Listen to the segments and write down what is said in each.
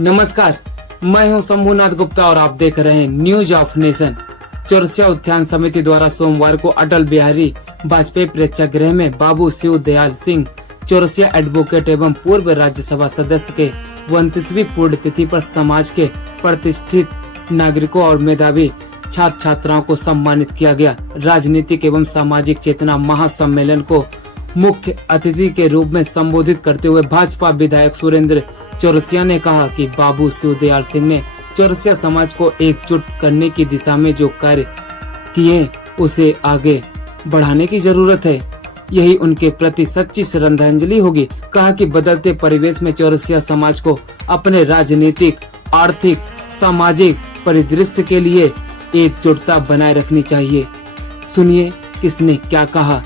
नमस्कार, मैं हूं शंभुनाथ गुप्ता और आप देख रहे हैं न्यूज ऑफ नेशन। चौरसिया उद्यान समिति द्वारा सोमवार को अटल बिहारी वाजपेयी प्रेक्षागृह में बाबू शिव दयाल सिंह चौरसिया एडवोकेट एवं पूर्व राज्यसभा सदस्य के 29वीं पुण्यतिथि पर समाज के प्रतिष्ठित नागरिकों और मेधावी छात्र छात्राओं को सम्मानित किया गया। राजनीतिक एवं सामाजिक चेतना महासम्मेलन को मुख्य अतिथि के रूप में संबोधित करते हुए भाजपा विधायक सुरेंद्र चौरसिया ने कहा कि बाबू शिव दयाल सिंह ने चौरसिया समाज को एकजुट करने की दिशा में जो कार्य किए उसे आगे बढ़ाने की जरूरत है। यही उनके प्रति सच्ची श्रद्धांजलि होगी। कहा कि बदलते परिवेश में चौरसिया समाज को अपने राजनीतिक, आर्थिक, सामाजिक परिदृश्य के लिए एकजुटता बनाए रखनी चाहिए। सुनिए किसने क्या कहा।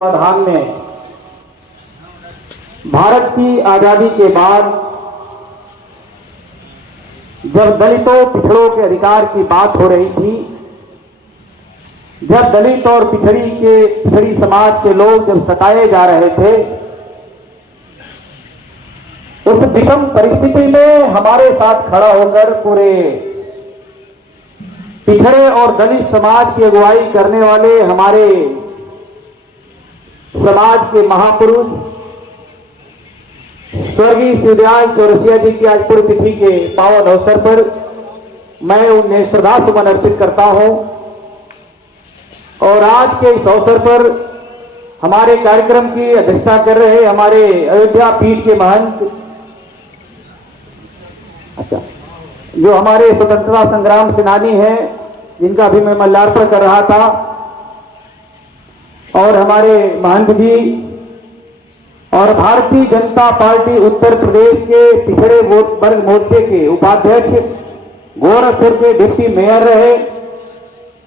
संविधान में भारत की आजादी के बाद जब दलितों पिछड़ों के अधिकार की बात हो रही थी, जब दलित और पिछड़ी समाज के लोग जब सताए जा रहे थे, उस विषम परिस्थिति में हमारे साथ खड़ा होकर पूरे पिछड़े और दलित समाज की अगुवाई करने वाले हमारे समाज के महापुरुष स्वर्गीय शिवदयाल चौरसिया जी की आज पुण्यतिथि के पावन अवसर पर मैं उन्हें श्रद्धा सुमन अर्पित करता हूं। और आज के इस अवसर पर हमारे कार्यक्रम की अध्यक्षता कर रहे हमारे अयोध्या पीठ के महंत, जो हमारे स्वतंत्रता संग्राम सेनानी हैं, जिनका भी मैं माल्यार्पण कर रहा था, और हमारे महंत जी और भारतीय जनता पार्टी उत्तर प्रदेश के पिछड़े वर्ग मोर्चे के उपाध्यक्ष, गोरखपुर के डिप्टी मेयर रहे,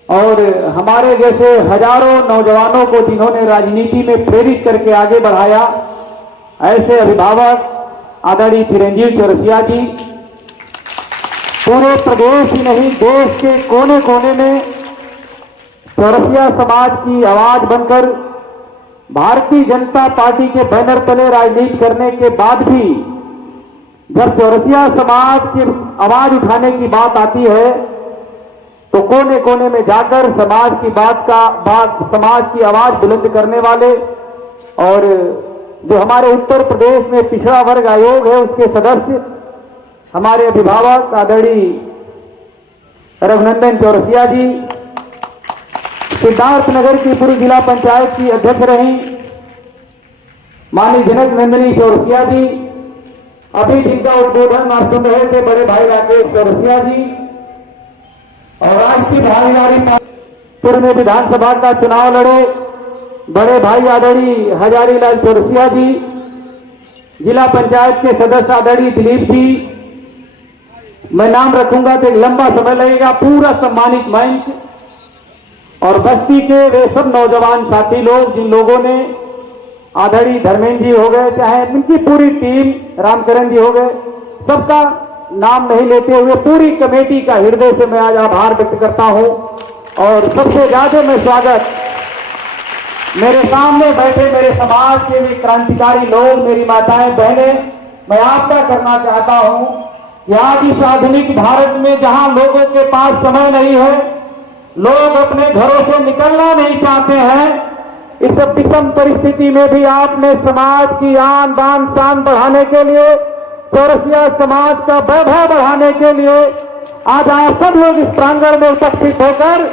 और हमारे जैसे हजारों नौजवानों को जिन्होंने राजनीति में प्रेरित करके आगे बढ़ाया, ऐसे अभिभावक आदरणीय चिरंजीव चौरसिया जी पूरे प्रदेश ही नहीं देश के कोने कोने में चौरसिया समाज की आवाज बनकर भारतीय जनता पार्टी के बैनर तले राजनीति करने के बाद भी जब चौरसिया समाज की आवाज उठाने की बात आती है तो कोने कोने में जाकर समाज की समाज की आवाज बुलंद करने वाले, और जो हमारे उत्तर प्रदेश में पिछड़ा वर्ग आयोग है उसके सदस्य हमारे अभिभावक आदरणीय रघुनंदन चौरसिया जी, सिद्धार्थनगर की पूर्व जिला पंचायत की अध्यक्ष रही माननीय जनक नंदिनी चौरसिया जी, अभी जिनका उद्बोधन आप सुन रहे थे बड़े भाई राकेश चौरसिया जी, और राष्ट्रीय भागीदारी पूर्व में विधानसभा का चुनाव लड़े बड़े भाई आदरणीय हजारीलाल चौरसिया जी, जिला पंचायत के सदस्य आदरणीय दिलीप जी, मैं नाम रखूंगा तो एक लंबा समय लगेगा, पूरा सम्मानित मंच, और बस्ती के वे सब नौजवान साथी लोग जिन लोगों ने आदरणीय धर्मेंद्र जी हो गए, चाहे उनकी पूरी टीम, रामकरण जी हो गए, सबका नाम नहीं लेते हुए पूरी कमेटी का हृदय से मैं आज आभार व्यक्त करता हूं। और सबसे ज्यादा मैं स्वागत मेरे सामने बैठे मेरे समाज के भी क्रांतिकारी लोग, मेरी माताएं बहनें, मैं आपका करना चाहता हूं कि आज इस आधुनिक भारत में जहां लोगों के पास समय नहीं है, लोग अपने घरों से निकलना नहीं चाहते हैं, इस विषम परिस्थिति में भी आपने समाज की आन बान शान बढ़ाने के लिए चौरसिया समाज का वैभव बढ़ाने के लिए आज आप सब लोग इस प्रांगण में उपस्थित होकर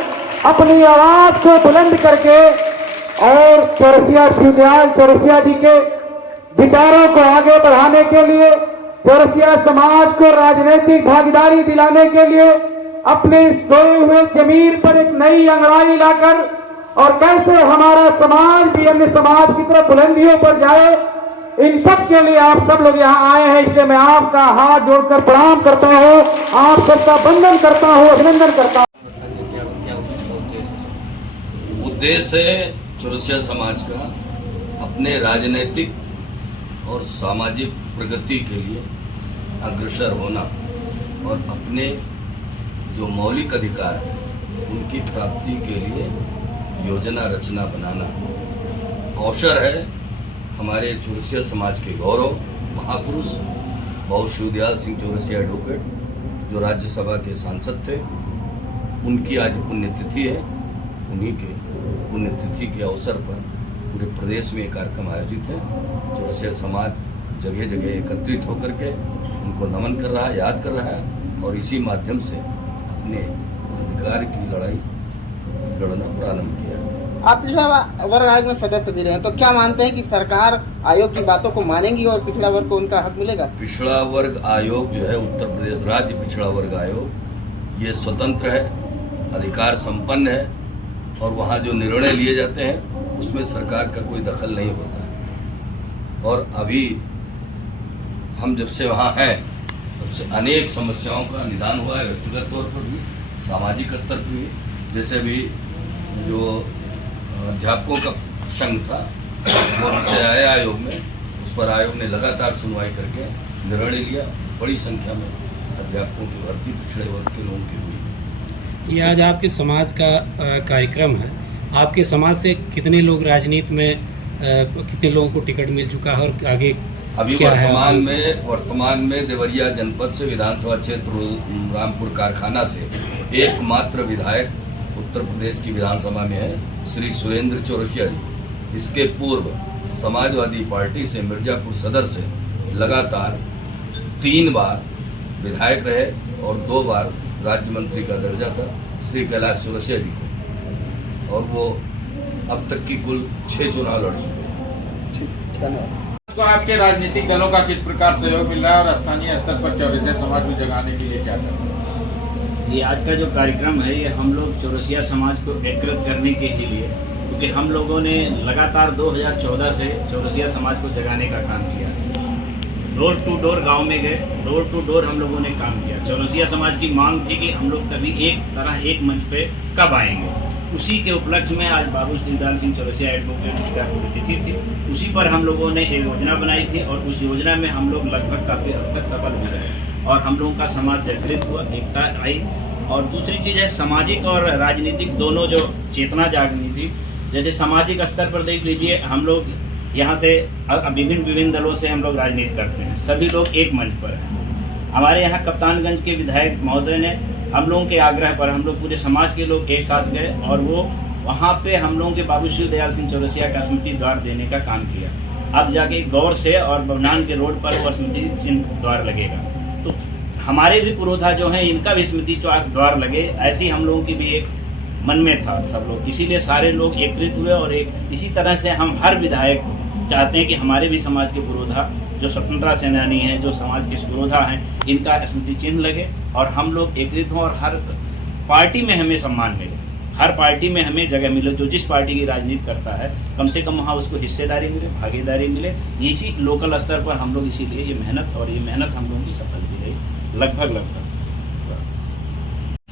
अपनी आवाज को बुलंद करके और चौरसिया शिवदयाल चौरसिया जी के विचारों को आगे बढ़ाने के लिए, चौरसिया समाज को राजनीतिक भागीदारी दिलाने के लिए अपने सोए हुए जमीन पर एक नई अंगड़ाई लाकर और कैसे हमारा समाज भी अन्य समाज की तरफ बुलंदियों पर जाए, इन सब के लिए आप सब लोग यहाँ आए हैं। इसलिए मैं आपका हाथ जोड़कर प्रणाम करता हूँ, आप सबका वंदन करता हूँ, अभिनंदन करता हूँ। उद्देश्य है चौरसिया समाज का अपने राजनीतिक और सामाजिक प्रगति के लिए अग्रसर होना और अपने जो मौलिक अधिकार है उनकी प्राप्ति के लिए योजना रचना बनाना। अवसर है हमारे चौरसिया समाज के गौरव महापुरुष बाबू शिवदयाल सिंह चौरसिया एडवोकेट जो राज्यसभा के सांसद थे, उनकी आज पुण्यतिथि है। उन्हीं के पुण्यतिथि के अवसर पर पूरे प्रदेश में एक कार्यक्रम आयोजित है। चौरसिया समाज जगह जगह एकत्रित होकर के उनको नमन कर रहा है, याद कर रहा है और इसी माध्यम से अपने अधिकार की लड़ाई लड़ना प्रारंभ किया। आप पिछड़ा वर्ग आयोग में सदस्य भी रहे हैं, तो क्या मानते हैं कि सरकार आयोग की बातों को मानेगी और पिछड़ा वर्ग को उनका हक मिलेगा? पिछड़ा वर्ग आयोग जो है उत्तर प्रदेश राज्य पिछड़ा वर्ग आयोग, ये स्वतंत्र है, अधिकार संपन्न है और वहाँ जो निर्णय लिए जाते हैं उसमें सरकार का कोई दखल नहीं होता। और अभी हम जब से वहाँ हैं तब से अनेक समस्याओं का निदान हुआ है, व्यक्तिगत तौर पर भी, सामाजिक स्तर पर भी। जैसे भी जो अध्यापकों का संघ था वो विषय आया आयोग में, उस पर आयोग ने लगातार सुनवाई करके निर्णय लिया। बड़ी संख्या में अध्यापकों की भर्ती पिछड़े वर्ग के लोगों की हुई। ये आज आपके समाज का कार्यक्रम है। आपके समाज से कितने लोग राजनीति में कितने लोगों को टिकट मिल चुका है और आगे अभी क्या वर्तमान में देवरिया जनपद से विधानसभा क्षेत्र रामपुर कारखाना से एकमात्र विधायक उत्तर प्रदेश की विधानसभा में है, श्री सुरेंद्र चौरसिया जी। इसके पूर्व समाजवादी पार्टी से मिर्जापुर सदर से लगातार 3 बार विधायक रहे और 2 बार राज्य मंत्री का दर्जा था श्री कैलाश चौरसिया जी को, और वो अब तक की कुल 6 चुनाव लड़ चुके हैं। धन्यवाद। तो आपके राजनीतिक दलों का किस प्रकार सहयोग मिल रहा है और स्थानीय स्तर पर चौरसिया समाज को जगाने के लिए क्या कर रहे हैं? ये आज का जो कार्यक्रम है ये हम लोग चौरसिया समाज को एकीकृत करने के लिए, क्योंकि हम लोगों ने लगातार 2014 से चौरसिया समाज को जगाने का काम किया। डोर टू डोर गांव में गए, डोर टू डोर हम लोगों ने काम किया। चौरसिया समाज की मांग थी कि हम लोग कभी एक मंच पे कब आएंगे। उसी के उपलक्ष्य में आज बाबू शिवदयाल सिंह चौरसिया एडवोकेट का पुण्यतिथि थी। उसी पर हम लोगों ने एक योजना बनाई थी और उस योजना में हम लोग लगभग काफ़ी हद तक सफल भी रहे और हम लोगों का समाज जागृत हुआ, एकता आई। और दूसरी चीज़ है सामाजिक और राजनीतिक दोनों जो चेतना जागनी थी। जैसे सामाजिक स्तर पर देख लीजिए, हम लोग यहाँ से विभिन्न दलों से हम लोग राजनीति करते हैं, सभी लोग एक मंच पर हैं। हमारे यहाँ कप्तानगंज के विधायक महोदय ने हम लोगों के आग्रह पर हम लोग पूरे समाज के लोग एक साथ गए और वो वहाँ पे हम लोगों के बाबू शिवदयाल सिंह चौरसिया का स्मृति द्वार देने का काम किया। अब जाके गौर से और बवनान के रोड पर वो स्मृति चिन्ह द्वार लगेगा, तो हमारे भी पुरोधा जो हैं इनका भी स्मृति द्वार लगे, ऐसी हम लोगों की भी एक मन में था सब लोग। इसीलिए सारे लोग एकत्रित हुए और एक इसी तरह से हम हर विधायक चाहते हैं कि हमारे भी समाज के पुरोधा जो स्वतंत्रता सेनानी हैं, जो समाज के पुरोधा हैं, इनका स्मृति चिन्ह लगे और हम लोग एकत्रित हों और हर पार्टी में हमें सम्मान मिले, हर पार्टी में हमें जगह मिले। जो जिस पार्टी की राजनीति करता है कम से कम वहाँ उसको हिस्सेदारी मिले, भागीदारी मिले। इसी लोकल स्तर पर हम लोग इसीलिए ये मेहनत हम लोगों की सफल भी रही लगभग।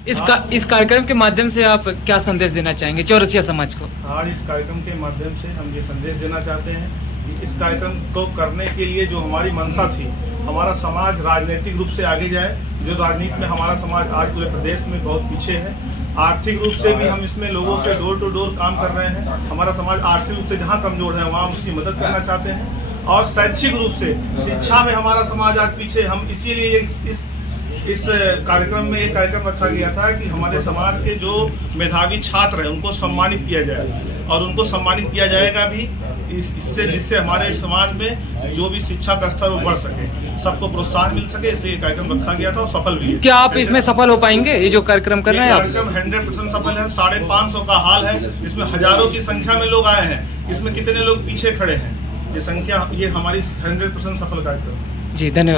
इस कार्यक्रम के माध्यम से आप क्या संदेश देना चाहेंगे चौरसिया समाज को? आज इस कार्यक्रम के माध्यम से हम ये संदेश देना चाहते हैं कि इस कार्यक्रम को करने के लिए जो हमारी मंशा थी, हमारा समाज राजनीतिक रूप से आगे जाए। जो राजनीति में हमारा समाज आज पूरे प्रदेश में बहुत पीछे है, आर्थिक रूप से भी हम इसमें लोगों से डोर टू डोर काम कर रहे हैं। हमारा समाज आर्थिक रूप से जहाँ कमजोर है वहाँ उसकी मदद करना चाहते हैं और शैक्षिक रूप से शिक्षा में हमारा समाज आज पीछे। हम इसीलिए इस कार्यक्रम में एक कार्यक्रम रखा गया था कि हमारे समाज के जो मेधावी छात्र हैं उनको सम्मानित किया जाए और उनको सम्मानित किया जाएगा भी इससे, जिससे हमारे समाज में जो भी शिक्षा का स्तर वो बढ़ सके, सबको प्रोत्साहन मिल सके, इसलिए ये कार्यक्रम रखा गया था और सफल भी है। क्या आप इसमें सफल हो पाएंगे, ये जो कार्यक्रम कर रहे हैं आप? कार्यक्रम 100% सफल है। 550 का हाल है, इसमें हजारों की संख्या में लोग आए हैं, इसमें कितने लोग पीछे खड़े हैं, ये संख्या, ये हमारी 100% सफल कार्यक्रम है। जी धन्यवाद।